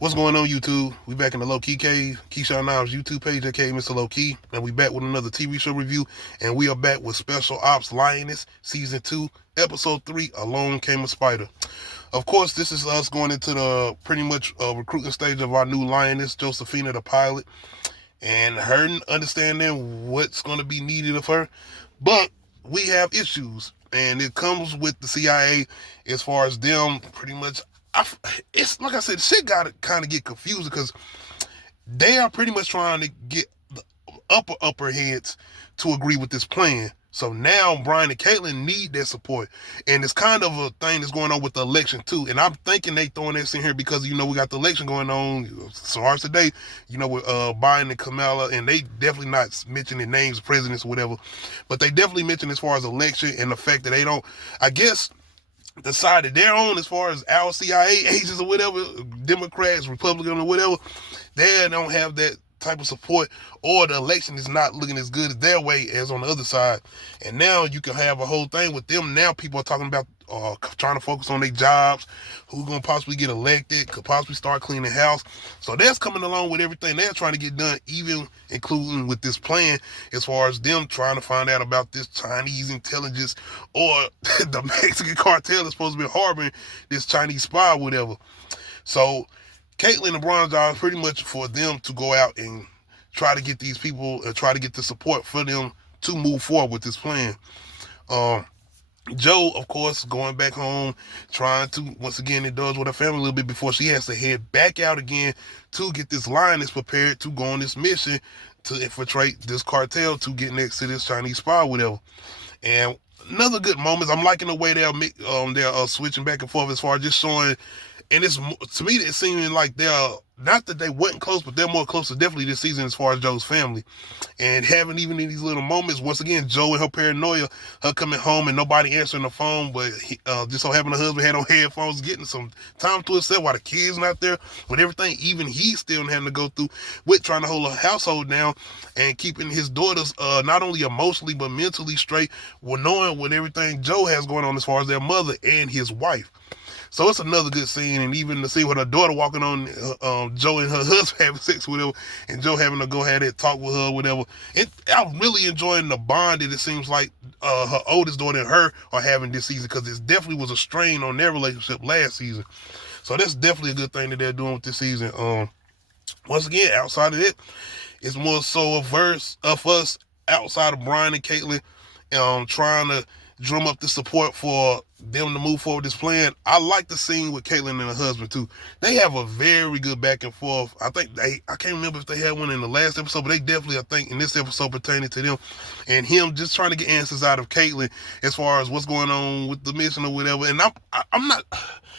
What's going on, YouTube? We back in the Low Key Cave, Keyshawn Niles YouTube page, aka Mr. Low Key, and we back with another TV show review, and we are back with Special Ops Lioness, Season 2, Episode 3, Alone Came a Spider. Of course, this is us going into the pretty much recruiting stage of our new Lioness, Josephina, the pilot, and her understanding what's going to be needed of her. But we have issues, and it comes with the CIA as far as them pretty much. It's like I said, shit got to kind of get confused because they are pretty much trying to get the upper heads to agree with this plan. So now Brian and Caitlin need their support. And it's kind of a thing that's going on with the election too. And I'm thinking they throwing this in here because, we got the election going on. So ours today, with Biden and Kamala, and they definitely not mentioning names of presidents or whatever. But they definitely mention as far as election and the fact that they don't, I guess, decided their own as far as our CIA agents or whatever, Democrats, Republicans or whatever, they don't have that type of support, or the election is not looking as good as their way as on the other side. And now you can have a whole thing with them. Now people are talking about trying to focus on their jobs, who's going to possibly get elected, could possibly start cleaning the house. So that's coming along with everything they're trying to get done, even including with this plan as far as them trying to find out about this Chinese intelligence, or the Mexican cartel is supposed to be harboring this Chinese spy or whatever. So Caitlin and Bron's job is pretty much for them to go out and try to get these people, try to get the support for them to move forward with this plan. Joe, of course, going back home, trying to, once again, indulge with her family a little bit before she has to head back out again to get this Lioness prepared to go on this mission to infiltrate this cartel to get next to this Chinese spy or whatever. And another good moment, I'm liking the way they're switching back and forth as far as just showing, and it's, to me, it's seeming like they're, not that they wasn't close, but they're more close to definitely this season as far as Joe's family. And having even in these little moments, once again, Joe and her paranoia, her coming home and nobody answering the phone, but just so having a husband had on headphones, getting some time to himself while the kids not there, with everything, even he's still having to go through with trying to hold a household down and keeping his daughters not only emotionally but mentally straight, with knowing what everything Joe has going on as far as their mother and his wife. So it's another good scene, and even the scene with her daughter walking on Joe and her husband having sex with her, and Joe having to go ahead and talk with her or whatever. I'm really enjoying the bond that it seems like her oldest daughter and her are having this season, because it definitely was a strain on their relationship last season. So that's definitely a good thing that they're doing with this season. Once again, outside of it, it's more so a verse of us outside of Brian and Caitlin trying to drum up the support for them to move forward this plan. I like the scene with Caitlin and her husband too. They have a very good back and forth. I can't remember if they had one in the last episode, but they definitely, I think, in this episode pertaining to them and him just trying to get answers out of Caitlin as far as what's going on with the mission or whatever. And I'm not,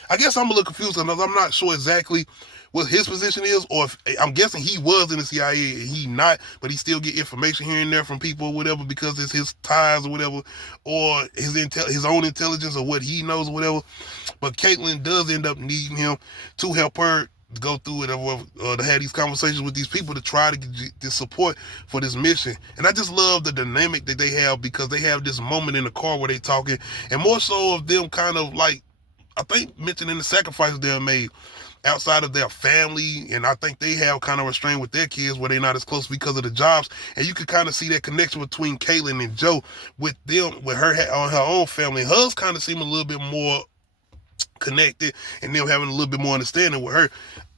I guess I'm a little confused because I'm not sure exactly what his position is, or if, I'm guessing he was in the CIA and he not, but he still get information here and there from people or whatever because it's his ties or whatever, or his own intelligence or what he knows or whatever. But Caitlin does end up needing him to help her go through it, or to have these conversations with these people to try to get this support for this mission. And I just love the dynamic that they have, because they have this moment in the car where they talking, and more so of them kind of like, I think, mentioning the sacrifices they have made outside of their family, and I think they have kind of restrained with their kids where they're not as close because of the jobs. And you can kind of see that connection between Caitlin and Joe with them, with her on her own family. Hers kind of seem a little bit more connected, and them having a little bit more understanding with her.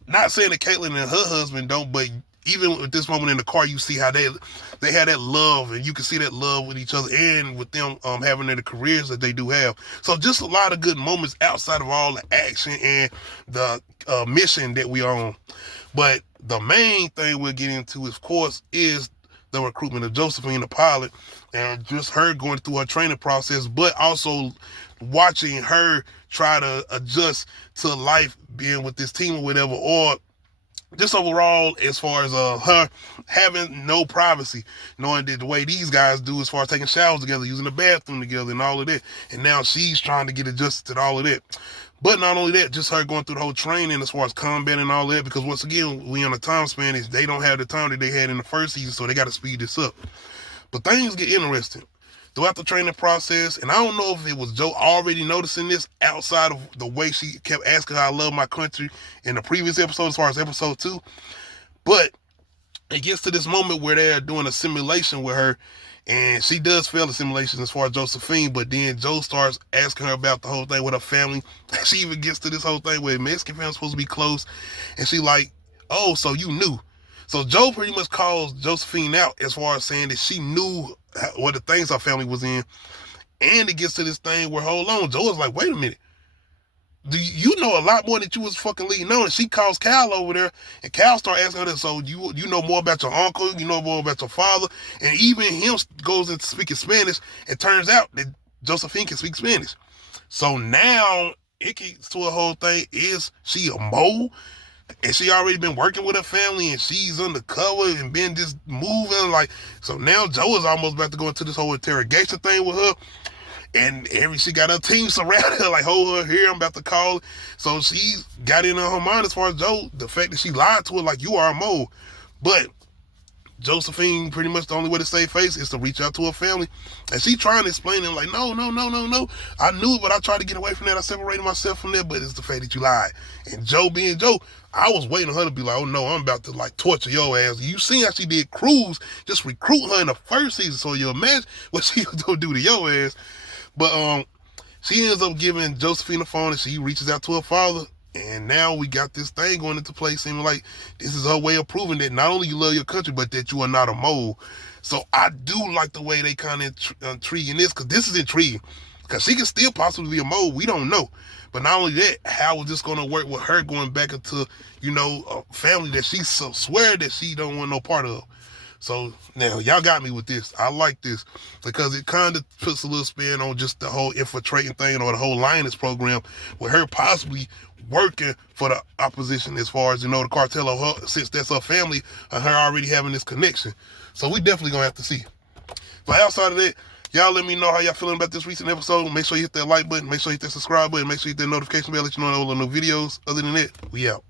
Not saying that Caitlin and her husband don't, but even at this moment in the car, you see how they have that love, and you can see that love with each other and with them having the careers that they do have. So just a lot of good moments outside of all the action and the mission that we are on. But the main thing we'll get into, of course, is the recruitment of Josephine, the pilot, and just her going through her training process, but also watching her try to adjust to life being with this team or whatever, or just overall, as far as her having no privacy, knowing that the way these guys do as far as taking showers together, using the bathroom together and all of that. And now she's trying to get adjusted to all of that. But not only that, just her going through the whole training as far as combat and all that, because once again, we on a time span they don't have the time that they had in the first season, so they got to speed this up. But things get interesting. throughout the training process, and I don't know if it was Joe already noticing this outside of the way she kept asking how I love my country in the previous episode, as far as episode 2, but it gets to this moment where they're doing a simulation with her, and she does fail the simulation as far as Josephine, but then Joe starts asking her about the whole thing with her family. She even gets to this whole thing where Mexican family's supposed to be close, and she like, oh, so you knew. So Joe pretty much calls Josephine out as far as saying that she knew what the things her family was in, and it gets to this thing where, hold on, Joe is like, wait a minute. Do you know a lot more than you was fucking leading on? And she calls Cal over there, and Cal start asking her, so you know more about your uncle, you know more about your father, and even him goes into speaking Spanish. It turns out that Josephine can speak Spanish. So now it gets to a whole thing, is she a mole? And she already been working with her family, and she's undercover and been just moving, like, so now Joe is almost about to go into this whole interrogation thing with her. And she got her team surrounded her, like, hold her here, I'm about to call her. So she got in her mind as far as Joe, the fact that she lied to her, like, you are a mole. But Josephine, pretty much the only way to save face is to reach out to her family. And she trying to explain to them, like, no. I knew it, but I tried to get away from that. I separated myself from that, but it's the fact that you lied. And Joe being Joe, I was waiting on her to be like, oh no, I'm about to like torture your ass. You seen how she did Cruz, just recruit her in the first season. So you imagine what she was gonna do to your ass. But she ends up giving Josephine a phone, and she reaches out to her father. And now we got this thing going into play, seeming like this is her way of proving that not only you love your country, but that you are not a mole. So I do like the way they kind of intriguing this, because this is intriguing. Because she can still possibly be a mole, we don't know. But not only that, how is this going to work with her going back into, a family that she so swear that she don't want no part of? So now y'all got me with this. I like this because it kind of puts a little spin on just the whole infiltrating thing, or the whole Lioness program, with her possibly working for the opposition as far as, the cartel of her, since that's her family, and her already having this connection. So we definitely going to have to see. But outside of that, y'all let me know how y'all feeling about this recent episode. Make sure you hit that like button. Make sure you hit that subscribe button. Make sure you hit that notification bell, let you know all the new videos. Other than that, we out.